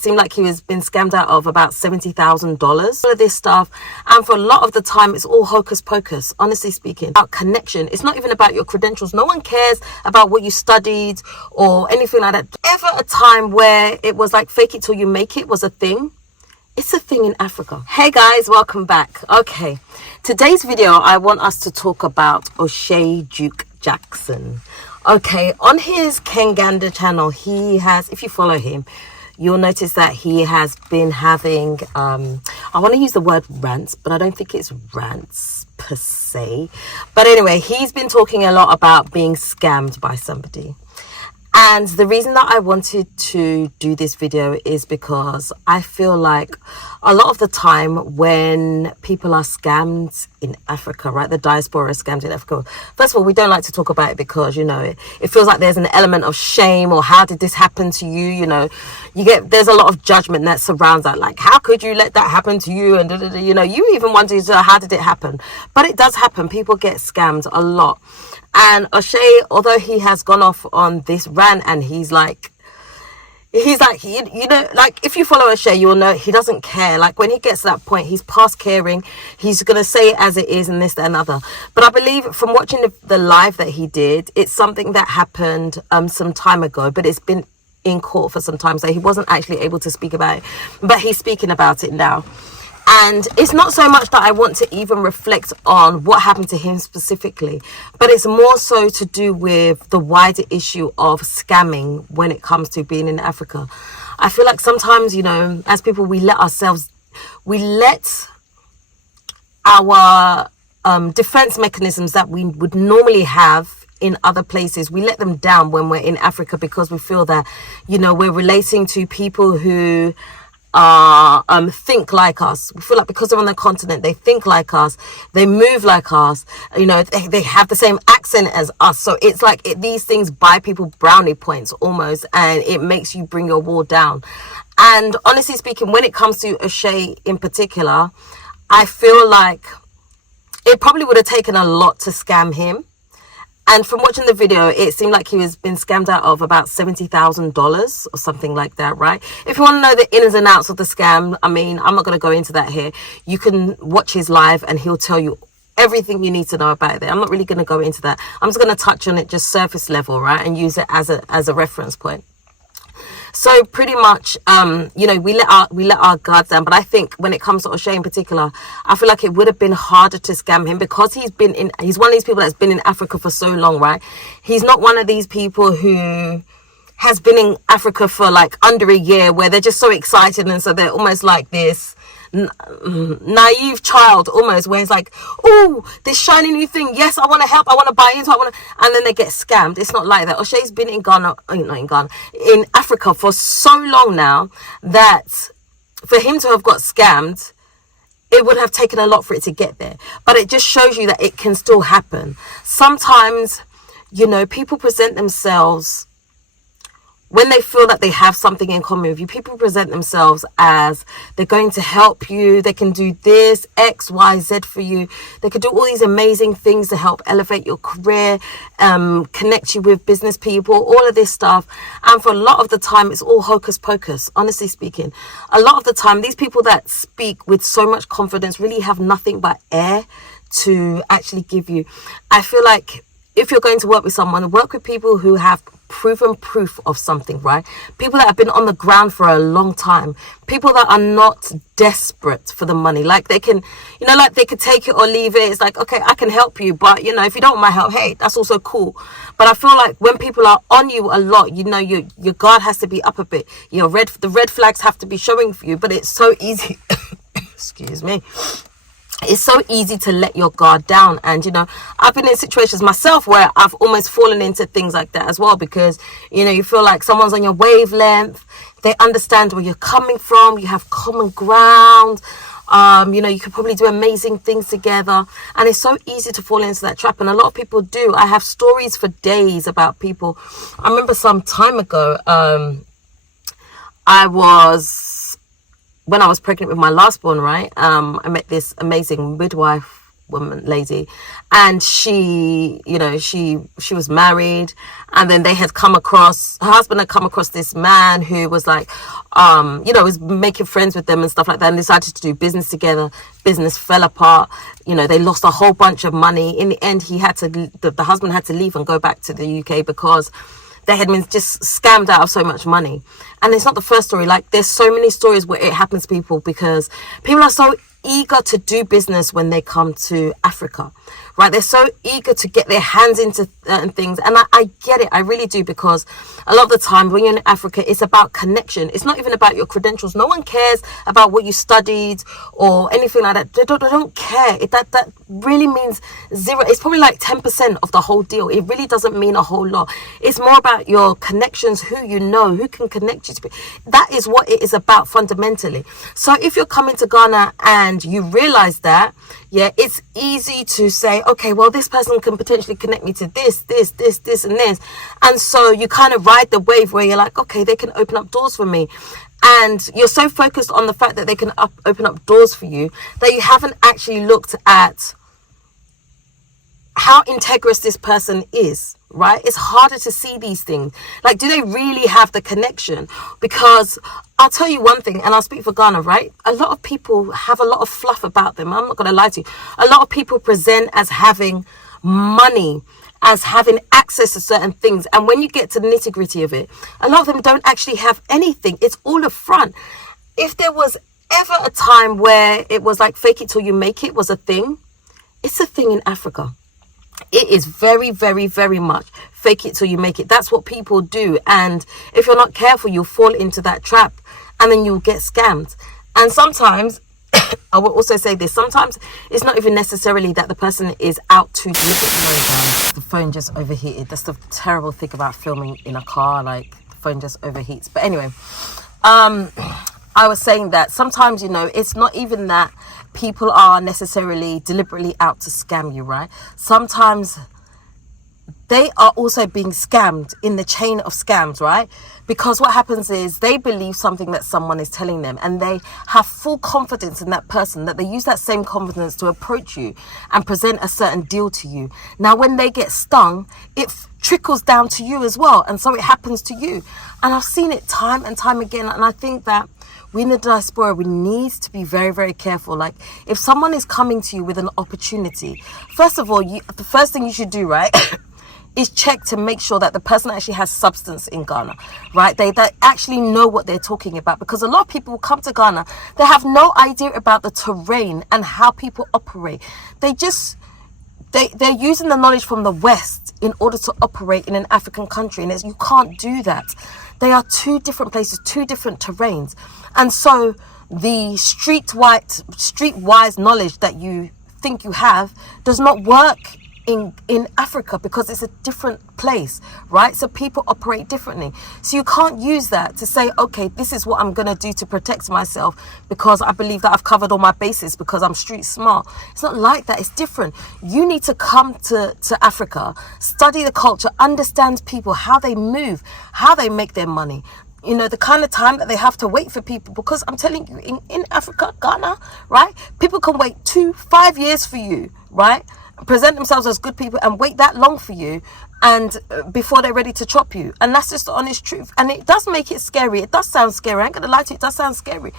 Seemed like he was been scammed out of about $70,000. All of this stuff, and for a lot of the time it's all hocus pocus, honestly speaking. About connection, it's not even about your credentials. No one cares about what you studied or anything like that. Ever a time where it was like fake it till you make it was a thing? It's a thing in Africa. Hey guys, welcome back. Okay, today's video I want us to talk about O'Shea Duke Jackson. Okay, on his Kenganda channel, he has, if you follow him, you'll notice that he has been having, I want to use the word rants, but I don't think it's rants per se. But anyway, he's been talking a lot about being scammed by somebody. And the reason that I wanted to do this video is because I feel like a lot of the time when people are scammed in Africa, right, the diaspora is scammed in Africa, first of all, we don't like to talk about it because, you know, it feels like there's an element of shame, or how did this happen to you? You know, there's a lot of judgment that surrounds that, like, how could you let that happen to you? And you know, you even wonder, how did it happen? But it does happen. People get scammed a lot. And O'Shea, although he has gone off on this rant, and he's like, you know, like, if you follow O'Shea, you'll know he doesn't care. Like, when he gets to that point, he's past caring. He's going to say it as it is, and this, that, and other. But I believe from watching the live that he did, it's something that happened some time ago, but it's been in court for some time, so he wasn't actually able to speak about it. But he's speaking about it now. And it's not so much that I want to even reflect on what happened to him specifically, but it's more so to do with the wider issue of scamming when it comes to being in Africa. I feel like sometimes, you know, as people, we let our defense mechanisms that we would normally have in other places, we let them down when we're in Africa, because we feel that, you know, we're relating to people who think like us. We feel like because they're on the continent, they think like us, they move like us, you know, they have the same accent as us. So it's like these things buy people brownie points almost, and it makes you bring your wall down. And honestly speaking, when it comes to O'Shea in particular, I feel like it probably would have taken a lot to scam him. And from watching the video, it seemed like he was been scammed out of about $70,000 or something like that, right? If you want to know the ins and outs of the scam, I mean, I'm not going to go into that here. You can watch his live and he'll tell you everything you need to know about it. I'm not really going to go into that. I'm just going to touch on it just surface level, right? And use it as a reference point. So pretty much, you know, we let our guards down. But I think when it comes to O'Shea in particular, I feel like it would have been harder to scam him, because he's one of these people that's been in Africa for so long, right? He's not one of these people who has been in Africa for like under a year, where they're just so excited, and so they're almost like this naive child almost, where it's like, oh, this shiny new thing, yes, I want to help, I want to buy into, and then they get scammed. It's not like that. O'Shea's been in in Africa for so long now, that for him to have got scammed, it would have taken a lot for it to get there. But it just shows you that it can still happen. Sometimes, you know, people present themselves, when they feel that they have something in common with you, people present themselves as they're going to help you. They can do this, X, Y, Z for you. They could do all these amazing things to help elevate your career, connect you with business people, all of this stuff. And for a lot of the time, it's all hocus pocus, honestly speaking. A lot of the time, these people that speak with so much confidence really have nothing but air to actually give you. I feel like if you're going to work with someone, work with people who have proven proof of something, right? People that have been on the ground for a long time, people that are not desperate for the money. Like, they can, you know, like, they could take it or leave it. It's like, okay, I can help you, but, you know, if you don't want my help, hey, that's also cool. But I feel like when people are on you a lot, you know, your guard has to be up a bit. You know, the red flags have to be showing for you. But it's so easy excuse me, it's so easy to let your guard down. And, you know, I've been in situations myself where I've almost fallen into things like that as well, because, you know, you feel like someone's on your wavelength, they understand where you're coming from, you have common ground, you know, you could probably do amazing things together, and it's so easy to fall into that trap. And a lot of people do. I have stories for days about people. I remember some time ago, when I was pregnant with my last born, right, I met this amazing midwife woman, lady, and she, you know, she was married, and then they had come across, her husband had come across this man who was like, you know, was making friends with them and stuff like that, and decided to do business together. Business fell apart. You know, they lost a whole bunch of money. In the end, he had to, the husband had to leave and go back to the UK because they had been just scammed out of so much money. And it's not the first story. Like, there's so many stories where it happens to people because people are so eager to do business when they come to Africa, right? They're so eager to get their hands into certain things. And I get it. I really do, because a lot of the time when you're in Africa, it's about connection. It's not even about your credentials. No one cares about what you studied or anything like that. They don't care. That really means zero. It's probably like 10% of the whole deal. It really doesn't mean a whole lot. It's more about your connections, who you know, who can connect you to people. That is what it is about fundamentally. So if you're coming to Ghana and you realize that, yeah, it's easy to say, okay, well, this person can potentially connect me to this, and this. And so you kind of ride the wave where you're like, okay, they can open up doors for me. And you're so focused on the fact that they can open up doors for you that you haven't actually looked at how integrous this person is, right? It's harder to see these things. Like, do they really have the connection? Because I'll tell you one thing, and I'll speak for Ghana, right? A lot of people have a lot of fluff about them. I'm not going to lie to you. A lot of people present as having money, as having access to certain things. And when you get to the nitty gritty of it, a lot of them don't actually have anything. It's all a front. If there was ever a time where it was like fake it till you make it was a thing, it's a thing in Africa. It is very, very, very much fake it till you make it. That's what people do. And if you're not careful, you'll fall into that trap and then you'll get scammed. And sometimes, I will also say this, sometimes it's not even necessarily that the person is out to deliver. The phone just overheated. That's the terrible thing about filming in a car, like the phone just overheats. But anyway, I was saying that sometimes, you know, it's not even that people are necessarily deliberately out to scam you, right? Sometimes they are also being scammed in the chain of scams, right? Because what happens is they believe something that someone is telling them, and they have full confidence in that person, that they use that same confidence to approach you and present a certain deal to you. Now, when they get stung, it trickles down to you as well. And so it happens to you. And I've seen it time and time again. And I think that we in the diaspora, we need to be very, very careful. Like, if someone is coming to you with an opportunity, first of all, the first thing you should do, right, is check to make sure that the person actually has substance in Ghana, right? They actually know what they're talking about. Because a lot of people come to Ghana, they have no idea about the terrain and how people operate. They're using the knowledge from the West in order to operate in an African country. And you can't do that. They are two different places, two different terrains. And so the streetwise knowledge that you think you have does not work in Africa, because it's a different place, right? So people operate differently. So you can't use that to say, okay, this is what I'm going to do to protect myself because I believe that I've covered all my bases because I'm street smart. It's not like that. It's different. You need to come to Africa, study the culture, understand people, how they move, how they make their money. You know, the kind of time that they have to wait for people, because I'm telling you, in Africa, Ghana, right? People can wait 2-5 years for you, right? Present themselves as good people and wait that long for you, and before they're ready to chop you. And that's just the honest truth. And it does make it scary. It does sound scary. I ain't gonna lie to you, it does sound scary.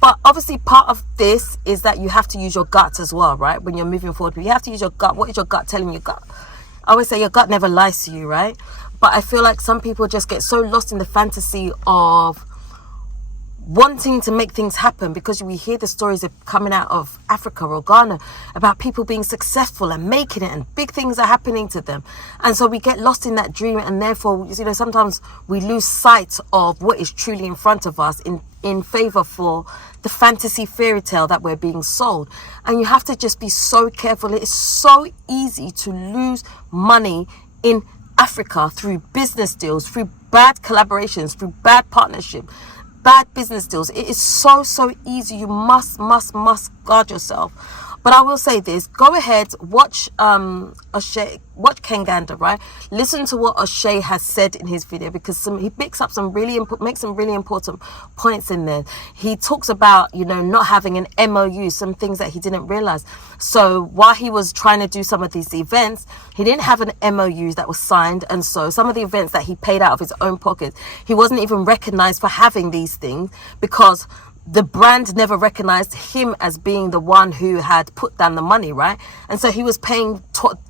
But obviously part of this is that you have to use your gut as well, right? When you're moving forward, you have to use your gut. What is your gut telling your gut? I always say your gut never lies to you, right? But I feel like some people just get so lost in the fantasy of wanting to make things happen, because we hear the stories of coming out of Africa or Ghana about people being successful and making it, and big things are happening to them. And so we get lost in that dream, and therefore, you know, sometimes we lose sight of what is truly in front of us in favor for the fantasy fairy tale that we're being sold. And you have to just be so careful. It is so easy to lose money in Africa through business deals, through bad collaborations, through bad partnership, bad business deals. It is so easy. You must guard yourself. But I will say this: go ahead, watch O'Shea, watch Kenganda, right? Listen to what O'Shea has said in his video, because he picks up some makes some really important points in there. He talks about, you know, not having an MOU, some things that he didn't realize. So while he was trying to do some of these events, he didn't have an MOU that was signed, and so some of the events that he paid out of his own pocket, he wasn't even recognized for having these things, because the brand never recognized him as being the one who had put down the money, right? And so he was paying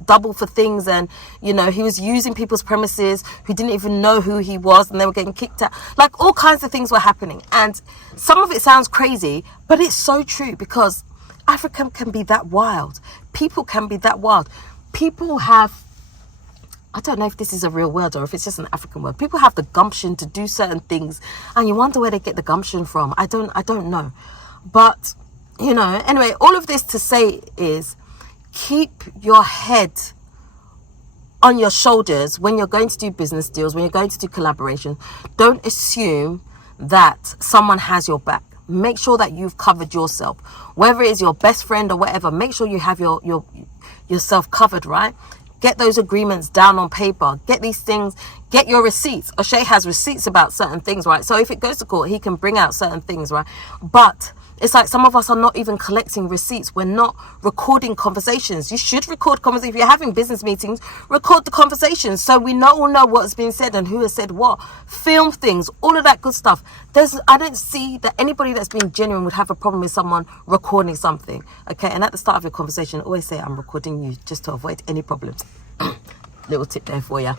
double for things, and, you know, he was using people's premises who didn't even know who he was, and they were getting kicked out. Like, all kinds of things were happening. And some of it sounds crazy, but it's so true, because Africa can be that wild. People can be that wild. People have, I don't know if this is a real word or if it's just an African word. People have the gumption to do certain things, and you wonder where they get the gumption from. I don't know. But, you know, anyway, all of this to say is, keep your head on your shoulders when you're going to do business deals, when you're going to do collaboration. Don't assume that someone has your back. Make sure that you've covered yourself. Whether it is your best friend or whatever, make sure you have yourself covered, right? Get those agreements down on paper. Get these things, get your receipts. O'Shea has receipts about certain things, right? So if it goes to court, he can bring out certain things, right? But it's like some of us are not even collecting receipts. We're not recording conversations. You should record conversations. If you're having business meetings, record the conversations, so we all know what's been said and who has said what. Film things, all of that good stuff. I don't see that anybody that's being genuine would have a problem with someone recording something, okay? And at the start of your conversation, always say, I'm recording you, just to avoid any problems. Little tip there for you.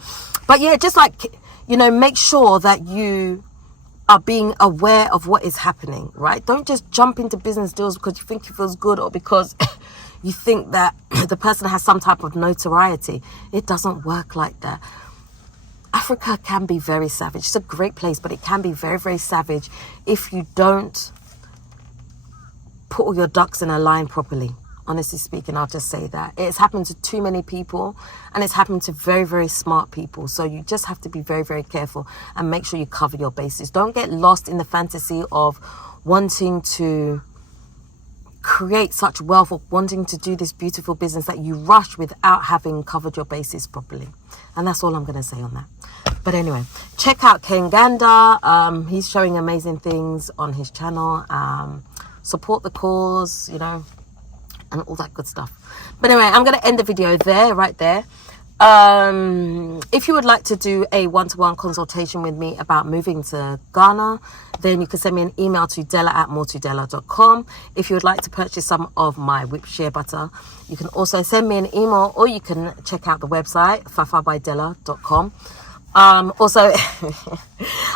But yeah, just like, you know, make sure that you are being aware of what is happening, right? Don't just jump into business deals because you think it feels good, or because you think that the person has some type of notoriety. It doesn't work like that. Africa can be very savage. It's a great place, but it can be very, very savage if you don't put all your ducks in a line properly. Honestly speaking, I'll just say that. It's happened to too many people, and it's happened to very, very smart people. So you just have to be very, very careful and make sure you cover your bases. Don't get lost in the fantasy of wanting to create such wealth, or wanting to do this beautiful business, that you rush without having covered your bases properly. And that's all I'm going to say on that. But anyway, check out Kenganda. He's showing amazing things on his channel. Support the cause, you know, and all that good stuff. But anyway, I'm going to end the video there, right there. If you would like to do a one-to-one consultation with me about moving to Ghana, then you can send me an email to dela@mortodela.com. If you would like to purchase some of my whipped shea butter, you can also send me an email, or you can check out the website, fafabydela.com. Also,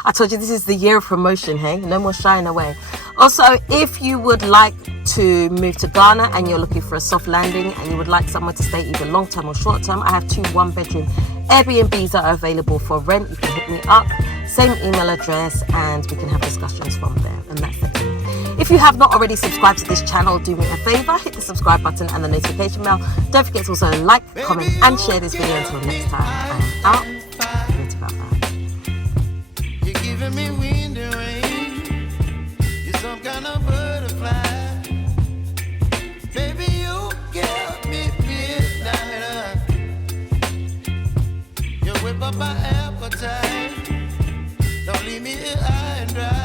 I told you this is the year of promotion, hey? No more shying away. Also, if you would like to move to Ghana and you're looking for a soft landing and you would like somewhere to stay either long term or short term, I have 2 one-bedroom Airbnbs that are available for rent. You can hit me up, same email address, and we can have discussions from there. And that's the thing. If you have not already subscribed to this channel, do me a favor, hit the subscribe button and the notification bell. Don't forget to also like, comment, and share this video. Until next time, I am out. You're giving me wind and rain. You're some kind of butterfly. Baby, you give me midnight. You whip up my appetite. Don't leave me here high and dry.